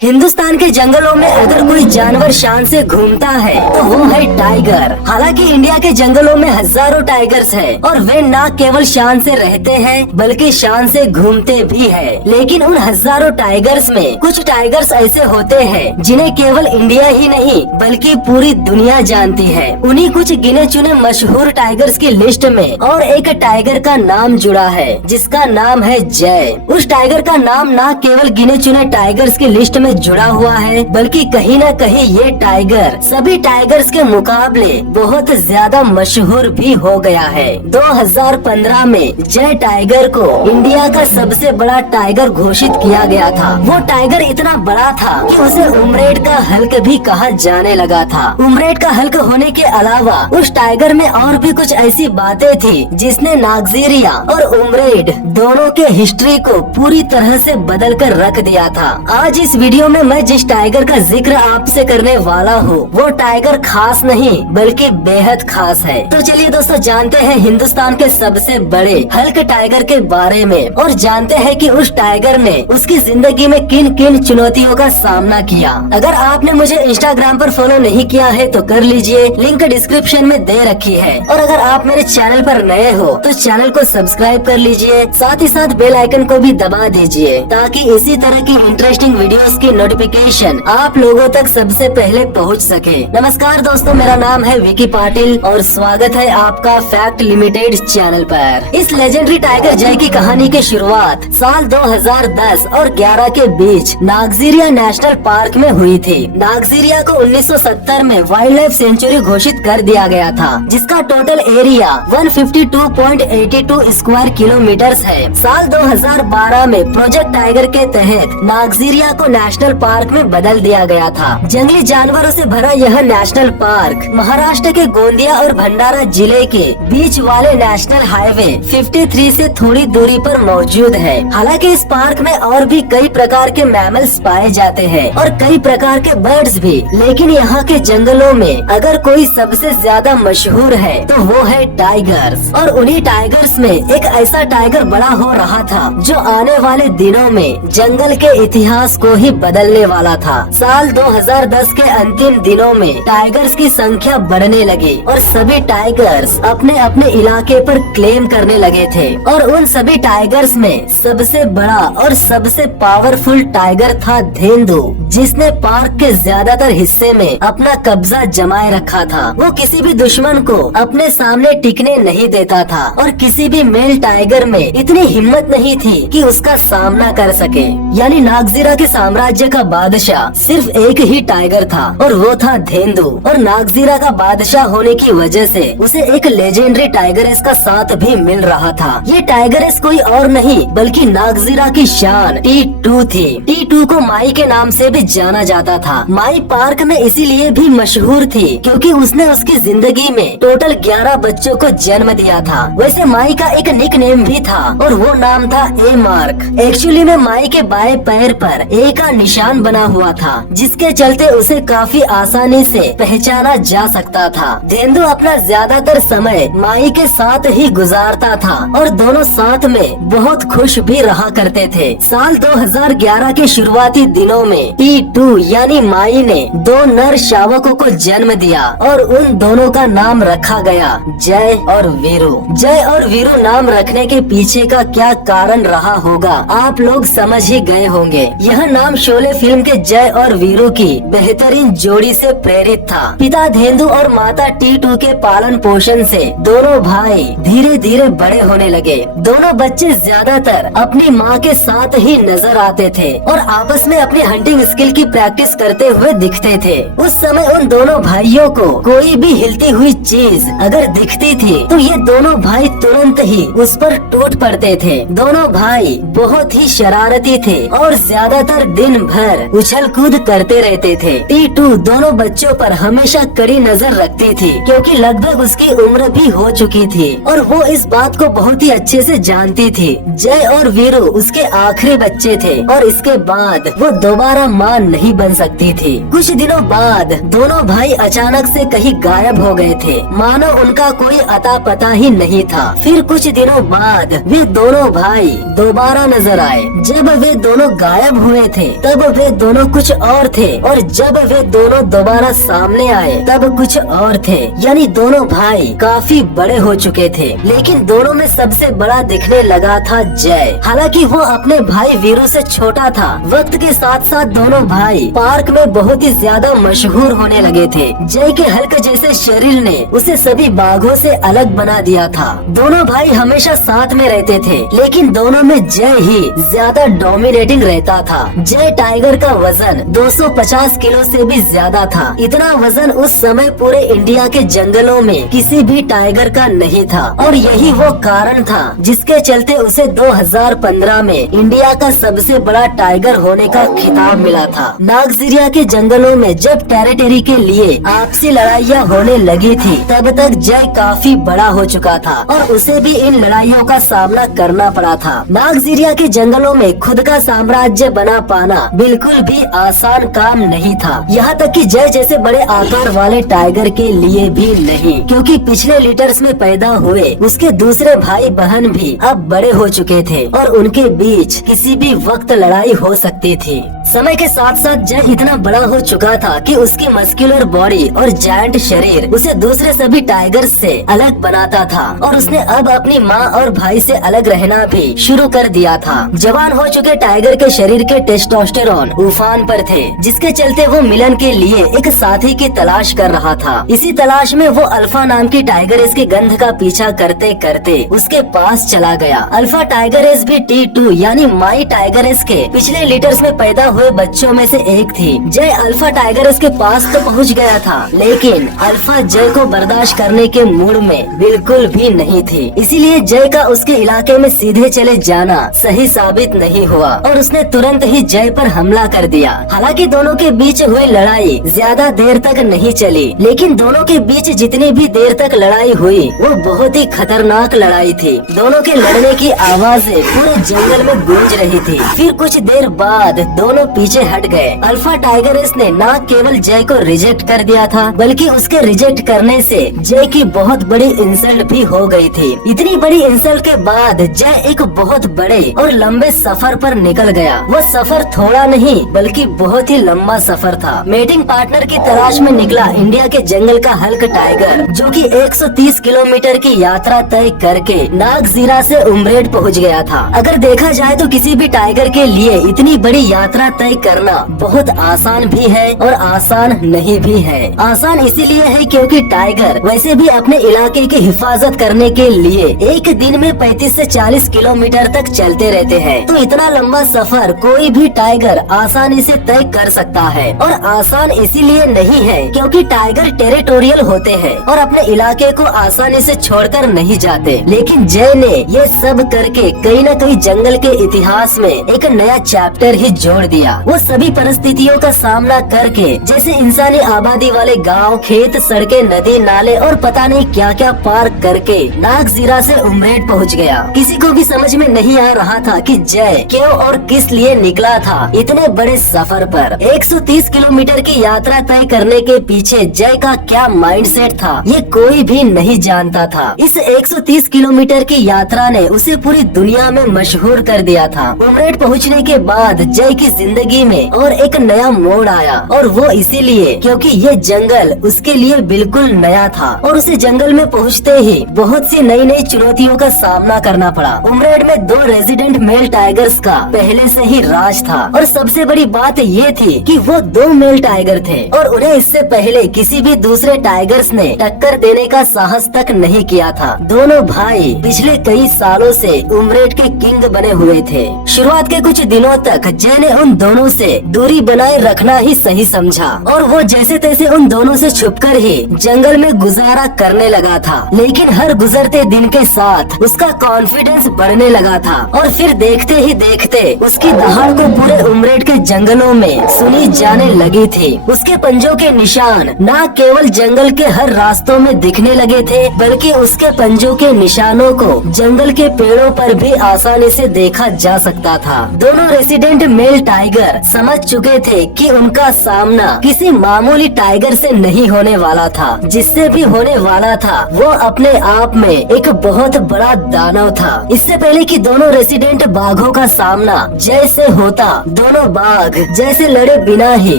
हिंदुस्तान के जंगलों में अगर कोई जानवर शान से घूमता है तो वो है टाइगर। हालांकि इंडिया के जंगलों में हजारों टाइगर्स हैं और वे न केवल शान से रहते हैं बल्कि शान से घूमते भी हैं। लेकिन उन हजारों टाइगर्स में कुछ टाइगर्स ऐसे होते हैं जिन्हें केवल इंडिया ही नहीं बल्कि पूरी दुनिया जानती है। उन्हीं कुछ गिने चुने मशहूर टाइगर्स की लिस्ट में और एक टाइगर का नाम जुड़ा है जिसका नाम है जय। उस टाइगर का नाम न केवल गिने चुने टाइगर्स की लिस्ट में जुड़ा हुआ है बल्कि कहीं न कहीं ये टाइगर सभी टाइगर्स के मुकाबले बहुत ज्यादा मशहूर भी हो गया है। 2015 में जय टाइगर को इंडिया का सबसे बड़ा टाइगर घोषित किया गया था। वो टाइगर इतना बड़ा था कि उसे उमरेड का हल्क भी कहा जाने लगा था। उमरेड का हल्क होने के अलावा उस टाइगर में और भी कुछ ऐसी बातें थी जिसने नागजीरिया और उमरेड दोनों के हिस्ट्री को पूरी तरह से बदल कर रख दिया था। आज इस वीडियो में मैं जिस टाइगर का जिक्र आपसे करने वाला हूँ वो टाइगर खास नहीं बल्कि बेहद खास है। तो चलिए दोस्तों जानते हैं हिंदुस्तान के सबसे बड़े हल्क टाइगर के बारे में और जानते हैं कि उस टाइगर ने उसकी जिंदगी में किन किन चुनौतियों का सामना किया। अगर आपने मुझे इंस्टाग्राम पर फॉलो नहीं किया है तो कर लीजिए, लिंक डिस्क्रिप्शन में दे रखी है। और अगर आप मेरे चैनल पर नए हो तो चैनल को सब्सक्राइब कर लीजिए, साथ ही साथ बेल आइकन को भी दबा दीजिए ताकि इसी तरह की इंटरेस्टिंग वीडियोस की नोटिफिकेशन आप लोगों तक सबसे पहले पहुंच सके। नमस्कार दोस्तों, मेरा नाम है विकी पाटिल और स्वागत है आपका फैक्ट लिमिटेड चैनल पर। इस लेजेंडरी टाइगर जय की कहानी की शुरुआत साल 2010 और 11 के बीच नागजीरिया नेशनल पार्क में हुई थी। नागजीरिया को 1970 में वाइल्ड लाइफ सेंचुरी घोषित कर दिया गया था जिसका टोटल एरिया 152.82 स्क्वायर किलोमीटर है। साल 2012 में प्रोजेक्ट टाइगर के तहत नागजीरिया को नेशनल पार्क में बदल दिया गया था। जंगली जानवरों से भरा यह नेशनल पार्क महाराष्ट्र के गोंदिया और भंडारा जिले के बीच वाले नेशनल हाईवे 53 से थोड़ी दूरी पर मौजूद है। हालांकि इस पार्क में और भी कई प्रकार के मैमल्स पाए जाते हैं और कई प्रकार के बर्ड्स भी, लेकिन यहाँ के जंगलों में अगर कोई सबसे ज्यादा मशहूर है तो वो है टाइगर्स। और उन्हीं टाइगर्स में एक ऐसा टाइगर बड़ा हो रहा था जो आने वाले दिनों में जंगल के इतिहास को ही बदलने वाला था। साल 2010 के अंतिम दिनों में टाइगर्स की संख्या बढ़ने लगी और सभी टाइगर्स अपने अपने इलाके पर क्लेम करने लगे थे। और उन सभी टाइगर्स में सबसे बड़ा और सबसे पावरफुल टाइगर था धेंदू, जिसने पार्क के ज्यादातर हिस्से में अपना कब्जा जमाए रखा था। वो किसी भी दुश्मन को अपने सामने टिकने नहीं देता था और किसी भी मेल टाइगर में इतनी हिम्मत नहीं थी कि उसका सामना कर सके। यानी नागजीरा के साम्राज्य का बादशाह सिर्फ एक ही टाइगर था और वो था धेंदू। और नागजीरा का बादशाह होने की वजह से उसे एक लेजेंडरी टाइगरेस का साथ भी मिल रहा था। ये टाइगरेस कोई और नहीं बल्कि नागजीरा की शान T2 थी। T2 को माई के नाम से भी जाना जाता था। माई पार्क में इसीलिए भी मशहूर थी क्योंकि उसने उसकी जिंदगी में टोटल 11 बच्चों को जन्म दिया था। वैसे माई का एक निक नेम भी था और वो नाम था ए मार्क। एक्चुअली में माई के बाएं पैर पर ए का निशान बना हुआ था जिसके चलते उसे काफी आसानी से पहचाना जा सकता था। धेंदू अपना ज्यादातर समय माई के साथ ही गुजारता था और दोनों साथ में बहुत खुश भी रहा करते थे। साल 2011 के शुरुआती दिनों में T2 यानी माई ने 2 नर शावकों को जन्म दिया और उन दोनों का नाम रखा गया जय और वीरू। जय और वीरू नाम रखने के पीछे का क्या कारण रहा होगा आप लोग समझ ही गए होंगे। यह नाम शोले फिल्म के जय और वीरू की बेहतरीन जोड़ी से प्रेरित था। पिता धेंदू और माता T2 के पालन पोषण से दोनों भाई धीरे धीरे बड़े होने लगे। दोनों बच्चे ज्यादातर अपनी माँ के साथ ही नजर आते थे और आपस में अपनी हंटिंग स्किल की प्रैक्टिस करते हुए दिखते थे। उस समय उन दोनों भाइयों को कोई भी हिलती हुई चीज अगर दिखती थी तो ये दोनों भाई तुरंत ही उस पर टूट पड़ते थे। दोनों भाई बहुत ही शरारती थे और ज्यादातर दिन भर उछल कूद करते रहते थे। T2 दोनों बच्चों पर हमेशा कड़ी नजर रखती थी क्योंकि लगभग उसकी उम्र भी हो चुकी थी और वो इस बात को बहुत ही अच्छे से जानती थी। जय और वीरू उसके आखिरी बच्चे थे और इसके बाद वो दोबारा माँ नहीं बन सकती थी। कुछ दिनों बाद दोनों भाई अचानक से कहीं गायब हो गए थे, मानो उनका कोई अता पता ही नहीं था। फिर कुछ दिनों बाद वे दोनों भाई दोबारा नजर आए। जब वे दोनों गायब हुए थे तब तब वे दोनों कुछ और थे, और जब वे दोनों दोबारा सामने आए तब कुछ और थे। यानी दोनों भाई काफी बड़े हो चुके थे, लेकिन दोनों में सबसे बड़ा दिखने लगा था जय। हालांकि वो अपने भाई वीरू से छोटा था। वक्त के साथ साथ दोनों भाई पार्क में बहुत ही ज्यादा मशहूर होने लगे थे। जय के हल्क जैसे शरीर ने उसे सभी बाघों से अलग बना दिया था। दोनों भाई हमेशा साथ में रहते थे, लेकिन दोनों में जय ही ज्यादा डोमिनेटिंग रहता था। जय टाइगर का वजन 250 किलो से भी ज्यादा था। इतना वजन उस समय पूरे इंडिया के जंगलों में किसी भी टाइगर का नहीं था, और यही वो कारण था जिसके चलते उसे 2015 में इंडिया का सबसे बड़ा टाइगर होने का खिताब मिला था। नागजीरिया के जंगलों में जब टेरिटरी के लिए आपसी लड़ाइयाँ होने लगी थी, तब तक जय काफी बड़ा हो चुका था और उसे भी इन लड़ाइयों का सामना करना पड़ा था। नागजीरिया के जंगलों में खुद का साम्राज्य बना पाना बिल्कुल भी आसान काम नहीं था। यहाँ तक कि जय जैसे बड़े आकार वाले टाइगर के लिए भी नहीं, क्योंकि पिछले लीटर्स में पैदा हुए उसके दूसरे भाई बहन भी अब बड़े हो चुके थे और उनके बीच किसी भी वक्त लड़ाई हो सकती थी। समय के साथ साथ जय इतना बड़ा हो चुका था कि उसकी मस्कुलर बॉडी और जायंट शरीर उसे दूसरे सभी टाइगर्स से अलग बनाता था, और उसने अब अपनी माँ और भाई से अलग रहना भी शुरू कर दिया था। जवान हो चुके टाइगर के शरीर के टेस्टोस्टेरोन उफान पर थे, जिसके चलते वो मिलन के लिए एक साथी की तलाश कर रहा था। इसी तलाश में वो अल्फा नाम की टाइगरेस की गंध का पीछा करते करते उसके पास चला गया। अल्फा टाइगरेस भी T2 यानी माई टाइगरेस के पिछले लीटर्स में पैदा हुए बच्चों में से एक थी। जय अल्फा टाइगरेस के पास तो पहुंच गया था, लेकिन अल्फा जय को बर्दाश्त करने के मूड में बिल्कुल भी नहीं थी। इसीलिए जय का उसके इलाके में सीधे चले जाना सही साबित नहीं हुआ और उसने तुरंत ही जय पर हमला कर दिया। हालांकि दोनों के बीच हुई लड़ाई ज्यादा देर तक नहीं चली, लेकिन दोनों के बीच जितनी भी देर तक लड़ाई हुई वो बहुत ही खतरनाक लड़ाई थी। दोनों के लड़ने की आवाजें पूरे जंगल में गूंज रही थी। फिर कुछ देर बाद दोनों पीछे हट गए। अल्फा टाइगरेस ने न केवल जय को रिजेक्ट कर दिया था, बल्कि उसके रिजेक्ट करने से जय की बहुत बड़ी इंसल्ट भी हो गई थी। इतनी बड़ी इंसल्ट के बाद जय एक बहुत बड़े और लंबे सफर पर निकल गया। वो सफर थोड़ा नहीं बल्कि बहुत ही लंबा सफर था। मेटिंग पार्टनर की तलाश में निकला इंडिया के जंगल का हल्क टाइगर, जो कि 130 किलोमीटर की यात्रा तय करके नागजीरा से उमरेड पहुंच गया था। अगर देखा जाए तो किसी भी टाइगर के लिए इतनी बड़ी यात्रा तय करना बहुत आसान भी है और आसान नहीं भी है। आसान इसीलिए है क्योंकि टाइगर वैसे भी अपने इलाके की हिफाजत करने के लिए एक दिन में 35 से 40 किलोमीटर तक चलते रहते हैं। तो इतना लंबा सफर कोई भी टाइगर आसानी से तय कर सकता है। और आसान इसीलिए नहीं है क्योंकि टाइगर टेरिटोरियल होते हैं और अपने इलाके को आसानी से छोड़कर नहीं जाते। लेकिन जय ने ये सब करके कहीं न कहीं जंगल के इतिहास में एक नया चैप्टर ही जोड़ दिया। वो सभी परिस्थितियों का सामना करके, जैसे इंसानी आबादी वाले गांव, खेत, सड़कें, नदी, नाले और पता नहीं क्या क्या पार करके नागजीरा से उमरेड पहुंच गया। किसी को भी समझ में नहीं आ रहा था कि जय क्यों और किस लिए निकला था इतने बड़े सफर पर। 130 किलोमीटर की यात्रा तय करने के पीछे जय का क्या माइंडसेट था, ये कोई भी नहीं जानता था। इस 130 किलोमीटर की यात्रा ने उसे पूरी दुनिया में मशहूर कर दिया था। उमरेड पहुँचने के बाद जय की जिंदगी में और एक नया मोड़ आया, और वो इसीलिए क्योंकि ये जंगल उसके लिए बिल्कुल नया था और उसे जंगल में पहुंचते ही बहुत सी नई नई चुनौतियों का सामना करना पड़ा। उमरेड में 2 रेजिडेंट मेल टाइगर्स का पहले से ही राज था, और सबसे बड़ी बात ये थी कि वो 2 मेल टाइगर थे और उन्हें इससे पहले किसी भी दूसरे टाइगर्स ने टक्कर देने का साहस तक नहीं किया था। दोनों भाई पिछले कई सालों से उमरेड के किंग बने हुए थे। शुरुआत के कुछ दिनों तक जय ने उन दोनों से दूरी बनाए रखना ही सही समझा और वो जैसे तैसे उन दोनों से छुपकर ही जंगल में गुजारा करने लगा था। लेकिन हर गुजरते दिन के साथ उसका कॉन्फिडेंस बढ़ने लगा था, और फिर देखते ही देखते उसकी दहाड़ को पूरे उमरेड के जंगलों में सुनी जाने लगी थी। उसके पंजों के निशान न केवल जंगल के हर रास्तों में दिखने लगे थे, बल्कि उसके पंजों के निशानों को जंगल के पेड़ों पर भी आसानी से देखा जा सकता था। दोनों रेसिडेंट मेल टाइगर टाइगर समझ चुके थे कि उनका सामना किसी मामूली टाइगर से नहीं होने वाला था। जिससे भी होने वाला था वो अपने आप में एक बहुत बड़ा दानव था। इससे पहले कि दोनों रेसिडेंट बाघों का सामना जैसे होता, दोनों बाघ जैसे लड़े बिना ही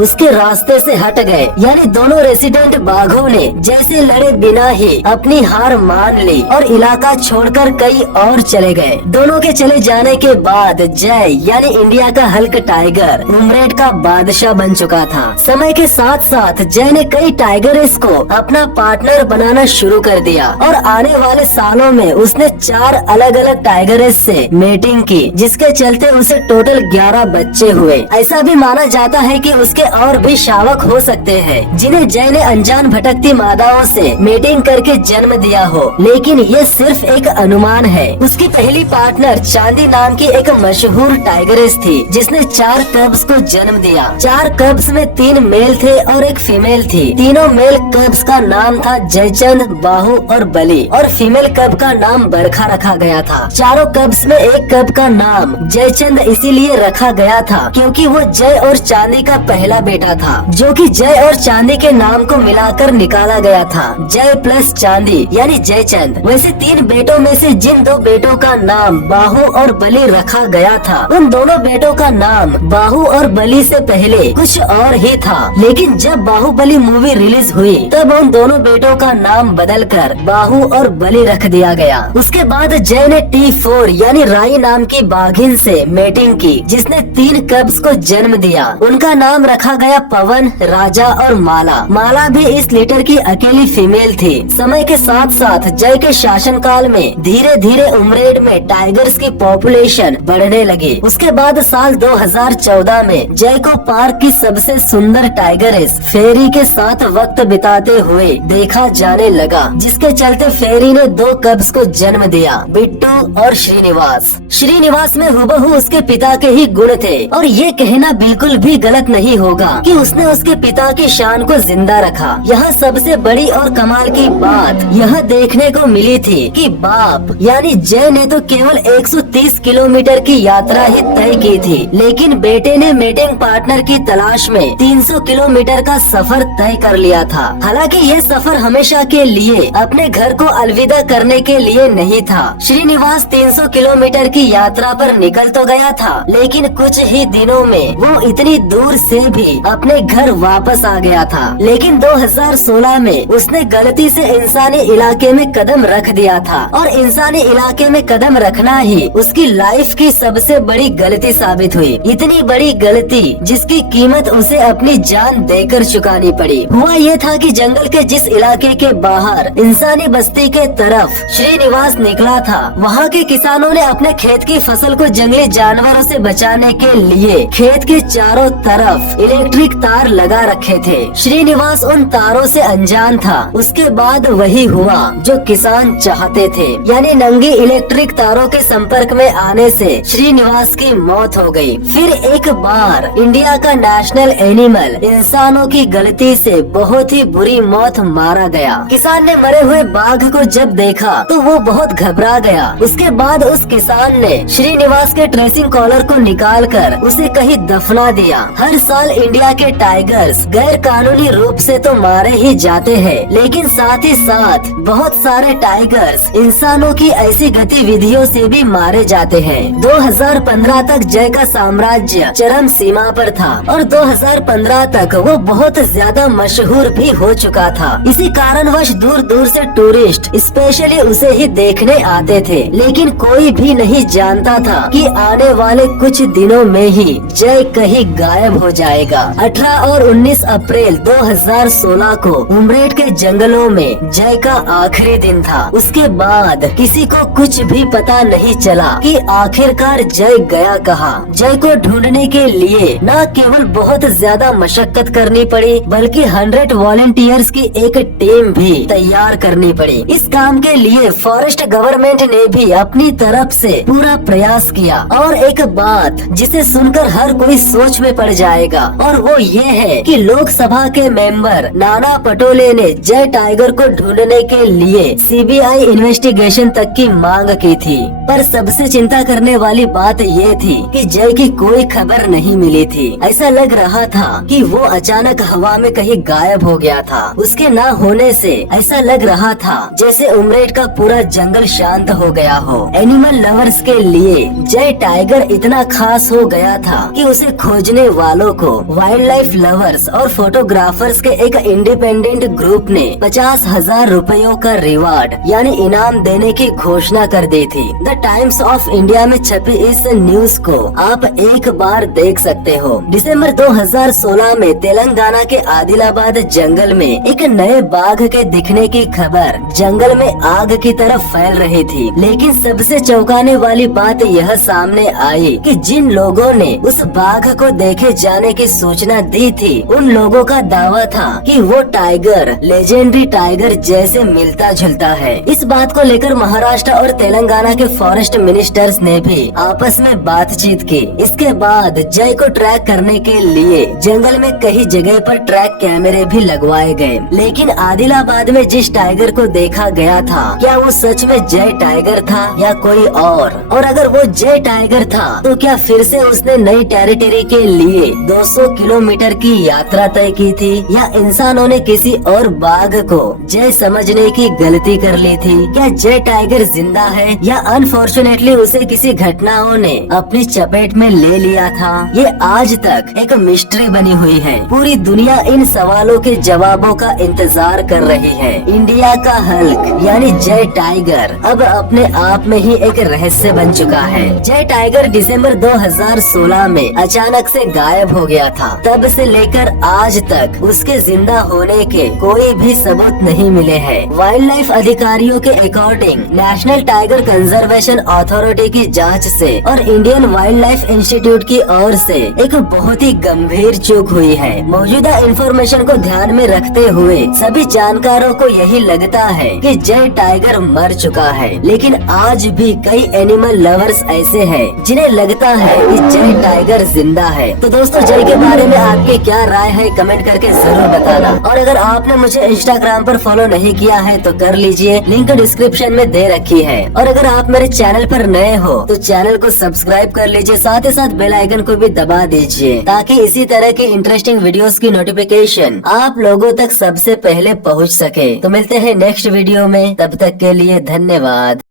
उसके रास्ते से हट गए। यानी दोनों रेसिडेंट बाघों ने जैसे लड़े बिना ही अपनी हार मान ली और इलाका छोड़कर कहीं और चले गए। दोनों के चले जाने के बाद जय यानी इंडिया का हल्क टाइगर उमरेड का बादशाह बन चुका था। समय के साथ साथ जय ने कई टाइगर्स को अपना पार्टनर बनाना शुरू कर दिया और आने वाले सालों में उसने 4 अलग अलग टाइगर्स से मेटिंग की, जिसके चलते उसे टोटल 11 बच्चे हुए। ऐसा भी माना जाता है कि उसके और भी शावक हो सकते हैं जिन्हें जय ने अनजान भटकती मादाओं से मेटिंग करके जन्म दिया हो, लेकिन ये सिर्फ एक अनुमान है। उसकी पहली पार्टनर चांदी नाम की एक मशहूर टाइगरेस थी जिसने 4 कब्स को जन्म दिया। 4 कब्स में 3 मेल थे और एक फीमेल थी। तीनों मेल कब्स का नाम था जयचंद, बाहु और बली और फीमेल कब का नाम बरखा रखा गया था। चारों कब्स में एक कब का नाम जयचंद इसीलिए रखा गया था क्योंकि वो जय और चांदी का पहला बेटा था, जो कि जय और चांदी के नाम को मिलाकर निकाला गया था। जय प्लस चांदी यानी जयचंद। वैसे 3 बेटों में से जिन 2 बेटों का नाम बाहु और बली रखा गया था, उन दोनों बेटों का नाम बाहु और बली से पहले कुछ और ही था, लेकिन जब बाहुबली मूवी रिलीज हुई तब उन दोनों बेटों का नाम बदलकर बाहु और बली रख दिया गया। उसके बाद जय ने T4 यानी राई नाम की बाघिन से मेटिंग की, जिसने 3 कब्स को जन्म दिया। उनका नाम रखा गया पवन, राजा और माला। माला भी इस लीटर की अकेली फीमेल थी। समय के साथ साथ जय के शासनकाल में धीरे धीरे उमरेड में टाइगर्स की पॉपुलेशन बढ़ने लगी। उसके बाद साल 2014 में जय को पार्क की सबसे सुंदर टाइगरेस फेरी के साथ वक्त बिताते हुए देखा जाने लगा, जिसके चलते फेरी ने 2 कब्स को जन्म दिया, बिट्टू और श्रीनिवास। श्रीनिवास में हुबहू उसके पिता के ही गुण थे और ये कहना बिल्कुल भी गलत नहीं होगा कि उसने उसके पिता की शान को जिंदा रखा। यहाँ सबसे बड़ी और कमाल की बात यह देखने को मिली थी कि बाप यानी जय ने तो केवल 130 किलोमीटर की यात्रा ही तय की थी, लेकिन बेटे ने मेटिंग पार्टनर की तलाश में 300 किलोमीटर का सफर तय कर लिया था। हालांकि ये सफर हमेशा के लिए अपने घर को अलविदा करने के लिए नहीं था। श्रीनिवास 300 किलोमीटर की यात्रा पर निकल तो गया था, लेकिन कुछ ही दिनों में वो इतनी दूर से भी अपने घर वापस आ गया था। लेकिन 2016 में उसने गलती से इंसानी इलाके में कदम रख दिया था और इंसानी इलाके में कदम रखना ही उसकी लाइफ की सबसे बड़ी गलती साबित हुई। इतनी बड़ी गलती जिसकी कीमत उसे अपनी जान देकर चुकानी पड़ी। हुआ ये था कि जंगल के जिस इलाके के बाहर इंसानी बस्ती के तरफ श्रीनिवास निकला था, वहाँ के किसानों ने अपने खेत की फसल को जंगली जानवरों से बचाने के लिए खेत के चारों तरफ इलेक्ट्रिक तार लगा रखे थे। श्रीनिवास उन तारों से अनजान था। उसके बाद वही हुआ जो किसान चाहते थे, यानी नंगी इलेक्ट्रिक तारों के संपर्क में आने से श्रीनिवास की मौत हो गई। फिर एक बार इंडिया का नेशनल एनिमल इंसानों की गलती से बहुत ही बुरी मौत मारा गया। किसान ने मरे हुए बाघ को जब देखा तो वो बहुत घबरा गया। उसके बाद उस किसान ने श्रीनिवास के ट्रेसिंग कॉलर को निकालकर उसे कहीं दफना दिया। हर साल इंडिया के टाइगर्स गैर कानूनी रूप से तो मारे ही जाते हैं, लेकिन साथ ही साथ बहुत सारे टाइगर्स इंसानों की ऐसी गतिविधियों से भी मारे जाते हैं। 2015 तक जय का साम्राज्य चरम सीमा पर था और 2015 तक वो बहुत ज्यादा मशहूर भी हो चुका था। इसी कारणवश दूर दूर से टूरिस्ट स्पेशली उसे ही देखने आते थे, लेकिन कोई भी नहीं जानता था कि आने वाले कुछ दिनों में ही जय कहीं गायब हो जाएगा। 18 और 19 अप्रैल 2016 को उमरेड के जंगलों में जय का आखिरी दिन था। उसके बाद किसी को कुछ भी पता नहीं चला कि आखिरकार जय गया कहाँ। जय को ढूंढने के लिए न केवल बहुत ज्यादा मशक्कत करनी पड़ी, बल्कि 100 वॉलंटियर्स की एक टीम भी तैयार करनी पड़ी। इस काम के लिए फॉरेस्ट गवर्नमेंट ने भी अपनी तरफ से पूरा प्रयास किया। और एक बात जिसे सुनकर हर कोई सोच में पड़ जाएगा, और वो ये है कि लोकसभा के मेंबर नाना पटोले ने जय टाइगर को ढूंढने के लिए CBI इन्वेस्टिगेशन तक की मांग की थी। पर सबसे चिंता करने वाली बात ये थी कि जय की कोई खबर नहीं मिली थी। ऐसा लग रहा था कि वो अचानक हवा में कहीं गायब हो गया था। उसके ना होने से ऐसा लग रहा था जैसे उमरेड का पूरा जंगल शांत हो गया हो। एनिमल लवर्स के लिए जय टाइगर इतना खास हो गया था कि उसे खोजने वालों को वाइल्ड लाइफ लवर्स और फोटोग्राफर्स के एक इंडिपेंडेंट ग्रुप ने 50,000 रुपयों का रिवार्ड यानी इनाम देने की घोषणा कर दी थी। द टाइम्स ऑफ इंडिया में छपी इस न्यूज को आप एक बार देख सकते हो। दिसंबर 2016 में तेलंगाना के आदिलाबाद जंगल में एक नए बाघ के दिखने की खबर जंगल में आग की तरफ फैल रही थी। लेकिन सबसे चौंकाने वाली बात यह सामने आई कि जिन लोगों ने उस बाघ को देखे जाने की सूचना दी थी उन लोगों का दावा था कि वो टाइगर लेजेंडरी टाइगर जैसे मिलता जुलता है। इस बात को लेकर महाराष्ट्र और तेलंगाना के फॉरेस्ट मिनिस्टर्स ने भी आपस में बातचीत की। इसके बाद जय को ट्रैक करने के लिए जंगल में कई जगह पर ट्रैक कैमरे भी लगवाए गए। लेकिन आदिलाबाद में जिस टाइगर को देखा गया था क्या वो सच में जय टाइगर था या कोई और अगर वो जय टाइगर था तो क्या फिर से उसने नई टेरिटरी के लिए 200 किलोमीटर की यात्रा तय की थी या इंसानों ने किसी और बाघ को जय समझने की गलती कर ली थी। क्या जय टाइगर जिंदा है या अनफॉर्चुनेटली उसे किसी घटनाओं ने अपनी चपेट में ले लिया था, ये आज तक एक मिस्ट्री बनी हुई है। पूरी दुनिया इन सवालों के जवाबों का इंतजार कर रही है। इंडिया का हल्क यानी जय टाइगर अब अपने आप में ही एक रहस्य बन चुका है। जय टाइगर दिसंबर 2016 में अचानक से गायब हो गया था। तब से लेकर आज तक उसके जिंदा होने के कोई भी सबूत नहीं मिले हैं। वाइल्ड लाइफ अधिकारियों के according national tiger conservation authority की जांच से और इंडियन वाइल्ड लाइफ इंस्टीट्यूट की ओर से एक बहुत ही गंभीर चूक हुई है। मौजूदा इंफॉर्मेशन को ध्यान में रखते हुए सभी जानकारों को यही लगता है कि जय टाइगर मर चुका है। लेकिन आज भी कई एनिमल लवर्स ऐसे हैं जिन्हें लगता है कि जय टाइगर जिंदा है। तो दोस्तों जय के बारे में आपकी क्या राय है कमेंट करके जरूर बताना। और अगर आपने मुझे इंस्टाग्राम पर फॉलो नहीं किया है तो कर लीजिए, लिंक डिस्क्रिप्शन में दे रखी है। और अगर आप मेरे चैनल पर नए हो तो चैनल को सब्सक्राइब कर लीजिए, साथ ही साथ बेल आइकन को भी दबा दीजिए ताकि इसी तरह की इंटरेस्टिंग वीडियोस की नोटिफिकेशन आप लोगों तक सबसे पहले पहुंच सके। तो मिलते हैं नेक्स्ट वीडियो में, तब तक के लिए धन्यवाद।